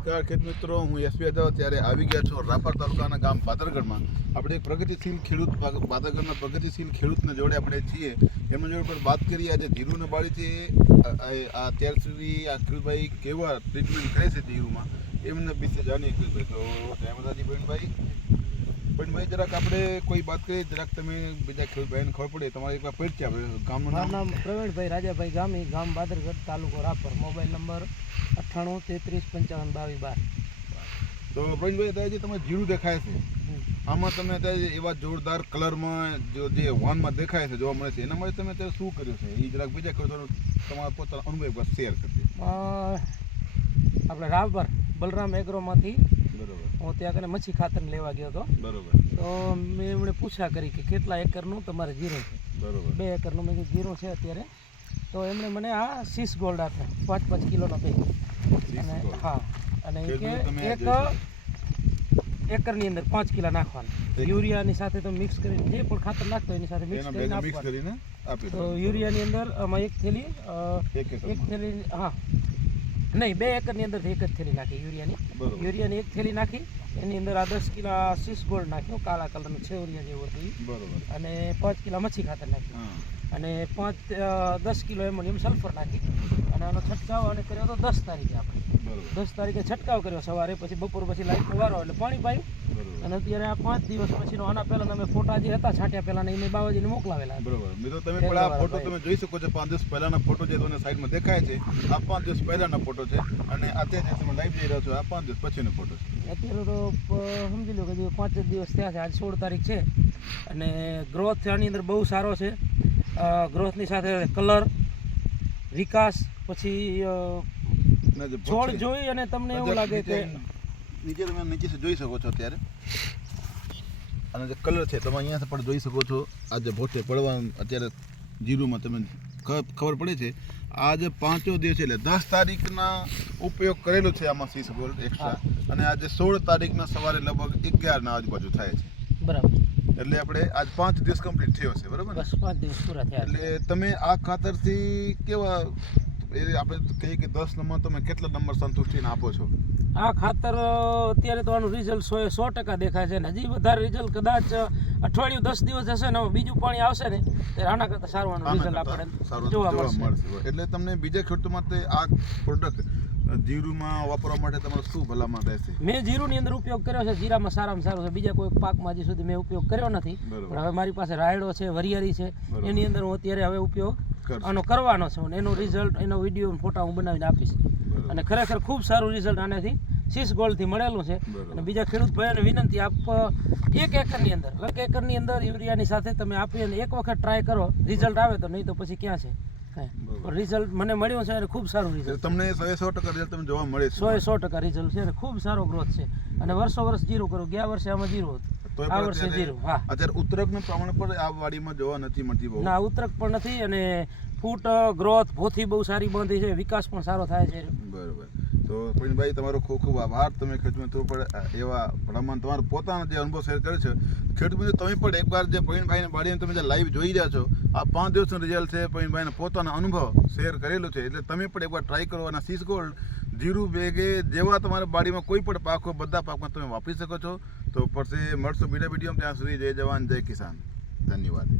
નમસ્કાર ખેડૂત મિત્રો, હું એસપી યાદવ ત્યારે આવી ગયા છો રાપર તાલુકાના ગામ બાદરગઢમાં. આપણે એક પ્રગતિશીલ ખેડૂત બાદરગઢના પ્રગતિશીલ ખેડૂતને જોડે આપણે છીએ. એમના જોડે પણ વાત કરીએ. આજે ધીરુને બાળી છે અત્યાર સુધી આ ખેડૂતભાઈ કેવા ટ્રીટમેન્ટ કરે છે ધીરુમાં એમને વિશે જાણીએ. ખેડૂતભાઈ તો જય માતાજી ભાઈ જરાક આપણે કોઈ વાત કરીએ, જરાક તમે બીજા ખેડૂતભાઈને ખબર પડે તમારે એકવાર પરિચય આપણે ગામનું નામ પ્રવીણભાઈ રાજાભાઈ ગામી, ગામ બાદરગઢ, તાલુકો રાપર, મોબાઈલ નંબર 98 33 55 22 12. તો પ્રવીણભાઈ અત્યારે જે તમે જીરું દેખાય છે આમાં તમે અત્યારે એવા જોરદાર કલરમાં જે વાનમાં દેખાય છે જોવા મળે છે એના માટે તમે અત્યારે શું કર્યું છે એ જરાક બીજા ખેડૂતોનો તમારા પોતાનો અનુભવ શેર કરજો. આપણે રાપર બલરામ એગ્રોમાંથી બરોબર હું ત્યાં કને મચ્છી ખાતર લેવા ગયો હતો. બરોબર. તો મેં એમણે પૂછા કરી કે કેટલા એકરનું તમારે જીરું છે. બરોબર. 2 એકરનું મેં જીરું છે અત્યારે. તો એમણે મને આ 6 ગોલ્ડ આપ્યા, 5 કિલોનો બે. અને હા, અને કે એક એકરની અંદર 5 કિલો નાખવાના. યુરિયાની સાથે તમે મિક્સ કરીને જે પણ ખાતર નાખતો એની સાથે મિક્સ કરીને આપવાનું. તો યુરિયાની અંદર આમાં એક થેલી હા નહીં, 2 એકરની અંદરથી એક જ થેલી નાખી યુરિયાની એક થેલી નાખી. એની અંદર આ 10 કિલો 6 ગોલ્ડ નાખ્યો, કાળા કલરનું છેવરિયા જેવું હતું. બરોબર. અને 5 કિલો મચ્છી ખાતર નાખ્યું અને 10 કિલો એમોનિયમ સલ્ફર નાખી. અને આનો છંટકાવ અને કર્યો તો 10 તારીખે આપણે 10 તારીખે છંટકાવ કર્યો સવારે, પછી બપોર પછી લાઇટનો વારો એટલે પાણી પાયું. અને અત્યારે આ 5 દિવસ પછીનો આના પહેલા અમે ફોટા જે હતા છાંટ્યા પહેલાના એ મેં બાવાજીને મોકલાવેલા. બરોબર મિત્રો, તમે પણ આ ફોટો તમે જોઈ શકો છો. 5 દિવસ પહેલાના ફોટો જે તમને સાઈડમાં દેખાય છે આ 5 દિવસ પહેલાના ફોટો છે. અને અત્યારે તમે લાઈવ જઈ રહ્યા છો આ 5 દિવસ પછીનો ફોટો છે. અત્યારે તો સમજી લો કે 5 જ દિવસ થયા છે, આજ 16 તારીખ છે. અને ગ્રોથ આની અંદર બહુ સારો છે. ગ્રોથની સાથે કલર, વિકાસ, પછી છોડ જોઈ અને તમને એવું લાગે કે નીચે તમે નીચે જોઈ શકો છો અત્યારે અને જે કલર છે તમે અહીંયા પણ જોઈ શકો છો. આ જે ભોટે પડવાનું અત્યારે જીરુમાં તમે ખબર પડે છે. આ જે 5મો દિવસ છે એટલે 10 તારીખના ઉપયોગ કરેલો છે આમાં 6 ગોલ્ડ એક્સ્ટ્રા. અને આજે 16 તારીખના સવારે લગભગ 11ના આજુબાજુ થાય છે. બરાબર. એટલે આપણે આજ 5 દિવસ કમ્પ્લીટ થયો છે. બરાબર. બસ 5 દિવસ પૂરા થયા. એટલે તમે આ ખાતરથી કેવા આપણે કહીએ કે 10 નંબર તમે કેટલા નંબર સંતુષ્ટિને આપો છો? આ ખાતર અત્યારે તો આનું રિઝલ્ટ 100% દેખાય છે. ને હજી વધારે રિઝલ્ટ કદાચ અઠવાડિયું 10 દિવસ હશે ને બીજું પાણી આવશે ને ત્યારે આના કરતાં સારું આનું રિઝલ્ટ આપણે જોવા મળશે. એટલે તમને બીજા ખેડૂતો માટે આ પ્રોડક્ટ જીરુમાં વાપરવા માટે તમારે શું ભલામણ રહેશે? મેં જીરુની અંદર ઉપયોગ કર્યો છે. જીરામાં સારામાં સારું છે. બીજા કોઈ પાકમાં હજી સુધી મેં ઉપયોગ કર્યો નથી. પણ હવે મારી પાસે રાયડો છે, વરિયાળી છે, એની અંદર હું અત્યારે હવે ઉપયોગ આનો કરવાનો છે. અને એનો રિઝલ્ટ, એનો વિડીયો, ફોટા હું બનાવીને આપીશ. અને ખરેખર ખૂબ સારું રિઝલ્ટ આનાથી 6 ગોલ્ડથી મળેલું છે. અને બીજા ખેડૂત ભાઈઓને વિનંતી, આપ 1 એકરની અંદર યુરિયાની સાથે તમે આપી અને એક વખત ટ્રાય કરો. રિઝલ્ટ આવે તો, નહીં તો પછી ક્યાં છે. રિઝલ્ટ મને મળ્યું છે અને ખૂબ સારું રિઝલ્ટ. તમને 100% રિઝલ્ટ તમને જોવા મળે છે. 100% રિઝલ્ટ છે અને ખૂબ સારો ગ્રોથ છે. અને વર્ષ જીરું કરું. ગયા વર્ષે આમાં જીરું હતું, આ વર્ષે જીરું. હા, અત્યારે ઉત્તરકનું પ્રમાણ પણ આ વાડીમાં જોવા નથી મળતી બહુ. ના, ઉત્તરક પણ નથી. અને ફૂટ, ગ્રોથ, ભોથી બહુ સારી બાંધી છે. વિકાસ પણ સારો થાય છે. બરોબર. તો પ્રવીણભાઈ તમારો ખૂબ ખૂબ આભાર. તમે ખેડૂત મિત્રો પર એવા ભલામણ તમારો પોતાનો જે અનુભવ શેર કરે છે. ખેડૂત મિત્રો તમે પણ એકવાર જે પ્રવીણભાઈને બાળીને તમે જે લાઈવ જોઈ રહ્યા છો આ 5 દિવસનું રિઝલ્ટ છે. પ્રવીણભાઈને પોતાનો અનુભવ શેર કરેલો છે. એટલે તમે પણ એકવાર ટ્રાય કરો. અને 6 ગોલ્ડ જીરું બેગે જેવા તમારા બાડીમાં કોઈ પણ પાક હોય બધા પાકમાં તમે વાપરી શકો છો. તો પછી મળશું બીજા વિડીયોમાં. ત્યાં સુધી જય જવાન જય કિસાન. ધન્યવાદ.